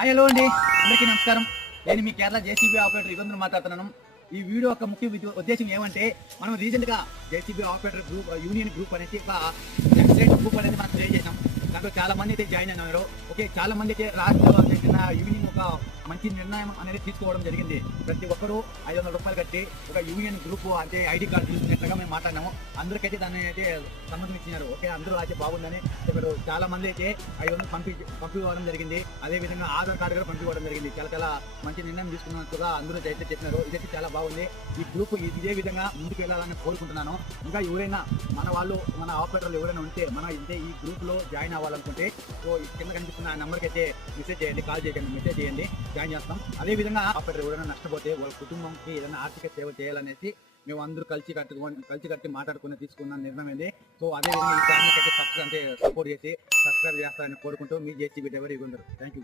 Hello అండి, అందరికీ నమస్కారం. నేను మీ కేరళ జేసీబీ ఆపరేటర్ యుగంధర్ మాట్లాడుతున్నాను. ఈ వీడియో యొక్క ముఖ్య ఉద్దేశం ఏమంటే, మనం రీసెంట్గా JCB operator group union group అనేసి ఒక వెబ్సైట్ గ్రూప్ అనేది మనం క్రియేట్ చేసాం. దాంట్లో చాలా మంది అయితే జాయిన్ అయినారు. ఓకే, చాలా మంది అయితే రాష్ట్రంలో చేసిన యూనియన్ ఒక మంచి నిర్ణయం అనేది తీసుకోవడం జరిగింది. ప్రతి ఒక్కరూ 500 రూపాయలు కట్టి ఒక యూనియన్ గ్రూప్ అంటే ఐడి కార్డు తీసుకున్నట్టుగా మేము మాట్లాడినాము. అందరికైతే దాన్ని అయితే సమ్మతం ఇచ్చినారు. ఓకే, అందరూ అయితే బాగుందని చెప్పారు. చాలా మంది అయితే 500 పంపివ్వడం జరిగింది. అదేవిధంగా ఆధార్ కార్డు కూడా పంపివ్వడం జరిగింది. చాలా మంచి నిర్ణయం తీసుకున్నట్టుగా అందరూ అయితే చెప్పినారు. ఇదైతే చాలా బాగుంది. ఈ గ్రూప్ ఇదే విధంగా ముందుకు వెళ్ళాలని కోరుకుంటున్నాను. ఇంకా ఎవరైనా మన ఆపరేటర్లు ఎవరైనా ఉంటే ఈ గ్రూప్ లో జాయిన్ అవ్వాలనుకుంటే కింద కనిపిస్తున్న నెంబర్కి అయితే మెసేజ్ చేయండి, కాల్ చేయండి, మెసేజ్ చేయండి, జాయిన్ చేస్తాం. అదేవిధంగా ఆపరేటర్ ఎవరైనా నష్టపోతే వాళ్ళ కుటుంబంకి ఏదైనా ఆర్థిక సేవ చేయాలనేసి మేము అందరూ కలిసి కట్టి మాట్లాడుకుని తీసుకున్న నిర్ణయం ఏంది. సో అదేవిధంగా ఈ ఛానల్ అయితే సపోర్ట్ చేసి సబ్స్క్రైబ్ చేస్తారని కోరుకుంటూ మీ JCB driver Yugandhar. Thank you.